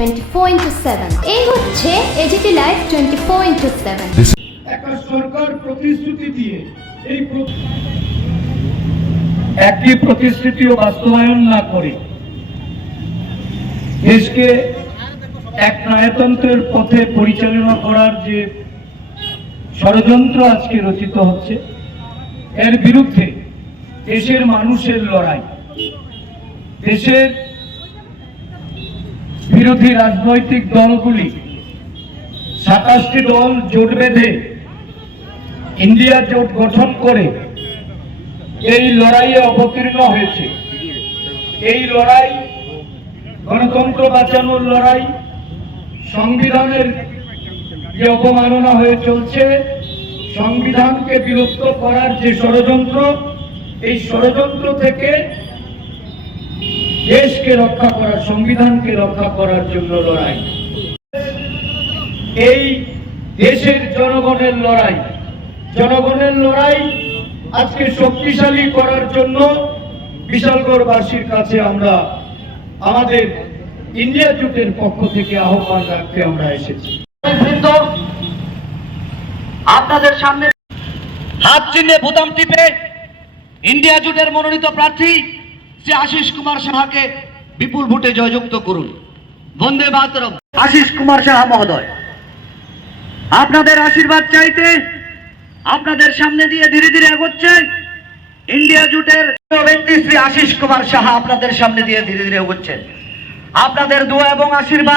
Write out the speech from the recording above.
24/7। এই হচ্ছে AGT live 24/7। একটা সরকার প্রতিশ্রুতি দিয়ে একটি প্রতিশ্রুতিও বাস্তবায়ন না করে দেশকে এক ন্যায়তন্ত্রের পথে পরিচালনা করার যে ষড়যন্ত্র আজকে রচিত হচ্ছে, এর বিরুদ্ধে দেশের মানুষের লড়াই, দেশের বিরোধী রাজনৈতিক দলগুলি 27টি দল জোট বেঁধে ইন্ডিয়া জোট গঠন করে এই লড়াইয়ে অবতীর্ণ হয়েছে। এই লড়াই গণতন্ত্র বাঁচানোর লড়াই, সংবিধানের যে অবমাননা হয়ে চলছে, সংবিধানকে বিলুপ্ত করার যে ষড়যন্ত্র, এই ষড়যন্ত্র থেকে দেশকে রক্ষা করার, সংবিধানকে রক্ষা করার জন্য লড়াই। এই দেশের জনগণের লড়াই, জনগণের লড়াই আজকে শক্তিশালী করার জন্য বিশালগড়বাসীর কাছে আমরা আমাদের ইন্ডিয়া জোটের পক্ষ থেকে আহ্বান রাখতে আমরা এসেছি। আপনাদের সামনে হাত চিহ্নে বোতাম টিপে ইন্ডিয়া জোটের মনোনীত প্রার্থী শ্রী আশিস কুমার সাহাকে বিপুল ভোটে জয়যুক্ত করুন। বন্দে মাতরম। আশিস কুমার সাহা মহোদয়, আপনাদের আশীর্বাদ চাইতে আপনাদের সামনে দিয়ে ধীরে ধীরে এগোচ্ছে ইন্ডিয়া জোটের ব্যক্তি শ্রী আশিস কুমার সাহা। আপনাদের সামনে দিয়ে ধীরে ধীরে এগোচ্ছেন। আপনাদের দোয়া এবং আশীর্বাদ